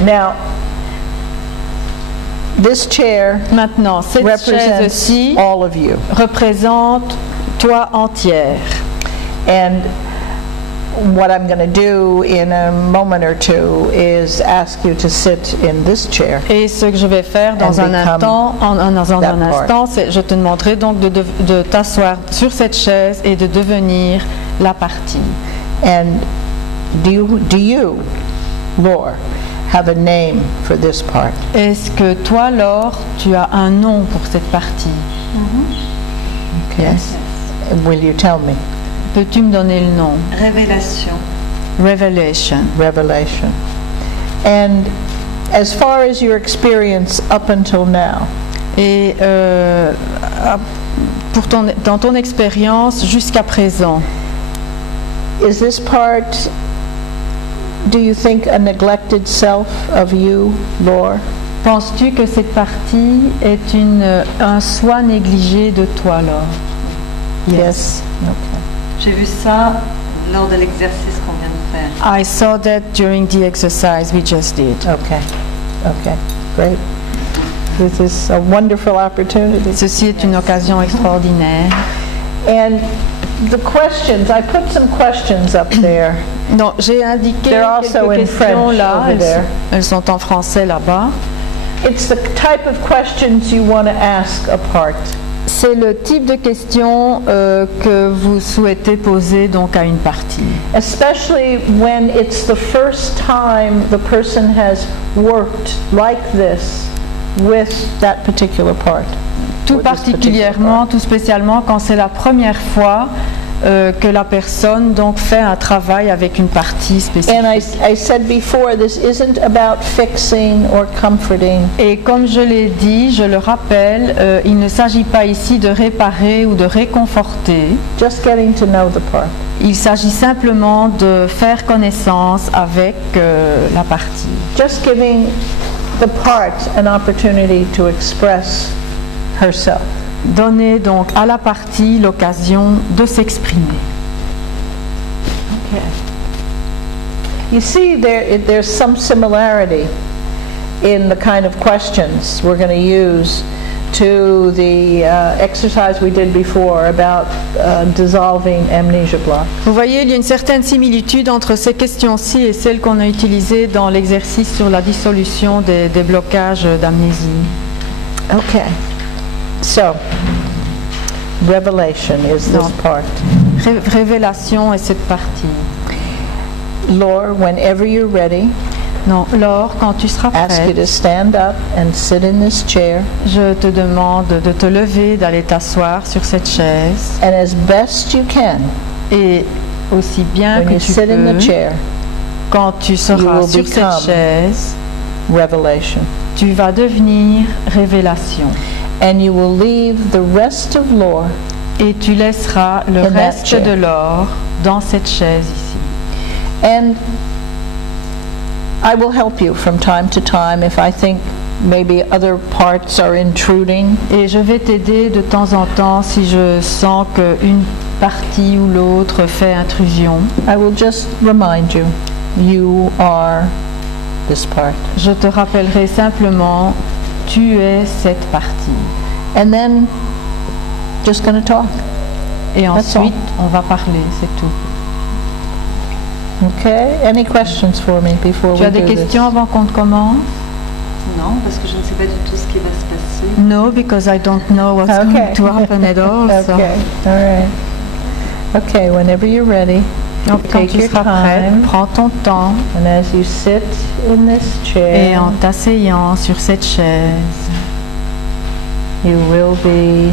Now, this chair Maintenant, cette chaise-ci represents all of you. représente toi entière. And what I'm going to do in a moment or two is ask you to sit in this chair. Et ce que je vais faire dans un instant, c'est je te demanderai donc de t'asseoir sur cette chaise et de devenir la partie. And do you, Laura, have a name for this part? Est-ce que toi, Laure, tu as un nom pour cette partie? Okay. Yes. Will you tell me? Peux-tu me donner le nom? Révélation. Revelation. Revelation. And as far as your experience up until now, et dans ton expérience jusqu'à présent, is this part, do you think, a neglected self of you, Laura? Penses-tu que cette partie est un soi négligé de toi, Laure? Yes. Okay. J'ai vu ça lors de l'exercice qu'on vient de faire. I saw that during the exercise we just did. Okay. Okay. Great. This is a wonderful opportunity. Ceci est une occasion extraordinaire. And the questions, I put some questions up there. Donc, j'ai indiqué quelques questions là. Elles sont en français là-bas. It's the type of questions you want to ask a part. C'est le type de questions que vous souhaitez poser donc à une partie. Especially when it's the first time the person has worked like this with that particular part. Tout particulièrement, tout spécialement quand c'est la première fois que la personne donc fait un travail avec une partie spécifique. And I said before, this isn't about fixing or comforting. Et comme je l'ai dit, je le rappelle, il ne s'agit pas ici de réparer ou de réconforter. Just getting to know the part. Il s'agit simplement de faire connaissance avec la partie. Just giving the part an opportunity to express herself. Donner donc à la partie l'occasion de s'exprimer. Okay. You see, there's some similarity in the kind of questions we're going to use to the exercise we did before about dissolving amnesia block. Vous voyez, il y a une certaine similitude entre ces questions-ci et celles qu'on a utilisées dans l'exercice sur la dissolution des blocages d'amnésie. Okay. So, revelation is this part. Révélation est cette partie. Laura, whenever you're ready, non, Laure, quand tu seras prête, ask you to stand up and sit in this chair. Je te demande de te lever, d'aller t'asseoir sur cette chaise. And as best you can, et aussi bien que tu peux, in the chair, quand tu seras sur cette chaise, revelation. Tu vas devenir révélation. And you will leave the rest of Laura, et tu laisseras le reste de Laure dans cette chaise ici. And I will help you from time to time if I think maybe other parts are intruding. Et je vais t'aider de temps en temps si je sens qu'une partie ou l'autre fait intrusion. I will just remind you, you are this part. Je te rappellerai simplement, tu es cette partie. And then just going to talk. Et ensuite, on va parler, c'est tout. Okay. Any questions for me before we do this? Tu as des questions avant qu'on commence? Non, parce que je ne sais pas du tout ce qui va se passer. No, because I don't know what's going to happen at all. So. Okay. All right. Okay. Whenever you're ready. Donc, quand tu seras prête, prends ton temps. And as you sit in this chair, et en t'asseyant sur cette chaise, you will be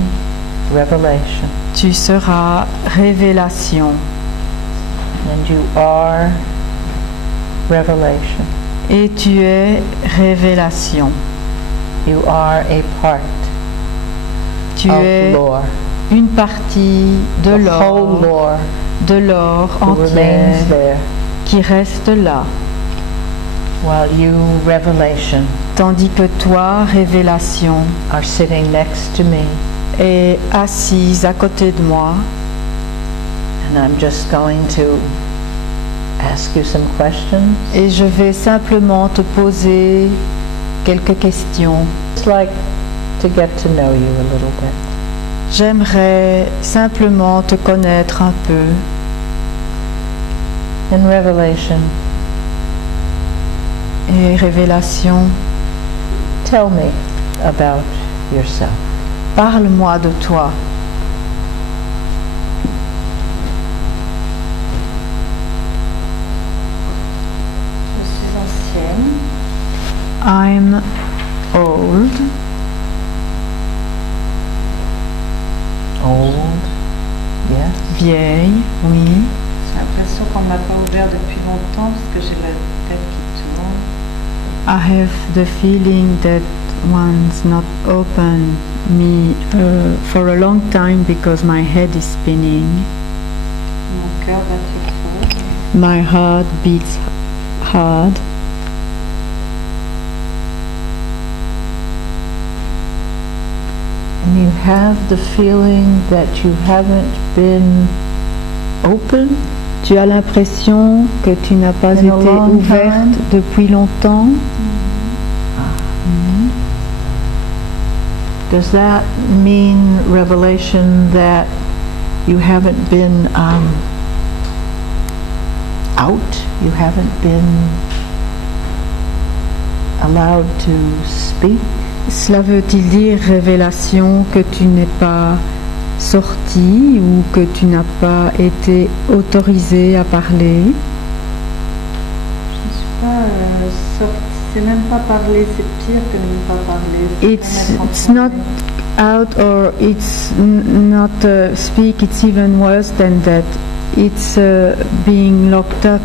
revelation. Tu seras révélation. And you are revelation. Et tu es révélation. You are a part. Tu es Laura. Une partie de l'or. De l'or entière qui reste là. While you, revelation, tandis que toi, révélation, are sitting next to me, est assise à côté de moi. And I'm just going to ask you some questions. Et je vais simplement te poser quelques questions. Just like to get to know you a little bit. J'aimerais simplement te connaître un peu. In Revelation, et Révélation, tell me about yourself. Parle-moi de toi. Je suis ancienne. I'm old. Old, yes. Vieille, oui. J'ai l'impression qu'on ne m'a pas ouvert depuis longtemps parce que j'ai la tête qui tourne. I have the feeling that one's not open me for a long time because my head is spinning. Mon cœur bat fort. My heart beats hard. And you have the feeling that you haven't been open. Tu as l'impression que tu n'as pas été ouverte depuis longtemps. Does that mean, Revelation, that you haven't been out? You haven't been allowed to speak? Cela veut-il dire, Révélation, que tu n'es pas sorti ou que tu n'as pas été autorisé à parler? Je ne suis pas sortie. C'est même pas parler, c'est pire que ne pas parler. It's not out or it's not speak, it's even worse than that. It's being locked up.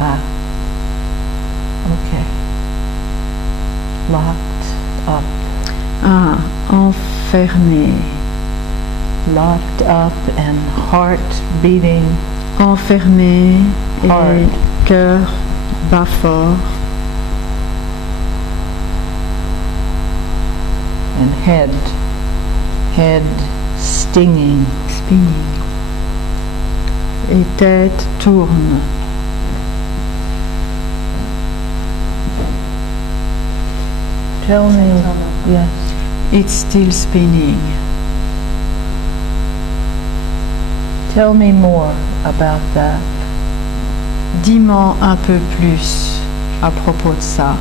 Ah, okay. Locked up. Ah, enfermé. Locked up and heart beating. Enfermé Hard. et cœur bat fort. And head stinging. Spinning. Et tête tourne. Tell me, yes. It's still spinning. Tell me more about that. Dis-moi un peu plus à propos de ça.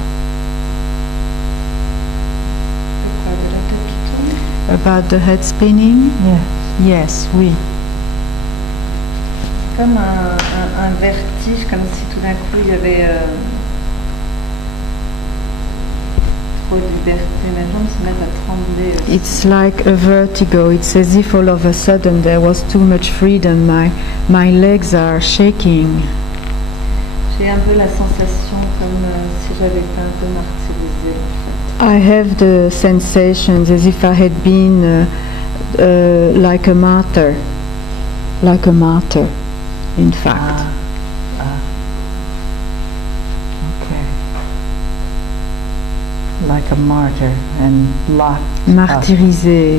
About the head spinning? Yes. Yes, oui. Comme un vertige, comme si tout d'un coup il y avait trop de liberté. Mes jambes se mettent à trembler. It's like a vertigo. It's as if all of a sudden there was too much freedom. My legs are shaking. J'ai un peu la sensation comme si j'avais été un peu martyrisée. I have the sensations as if I had been like a martyr, in fact. Okay. Like a martyr and locked up. Martyrisé.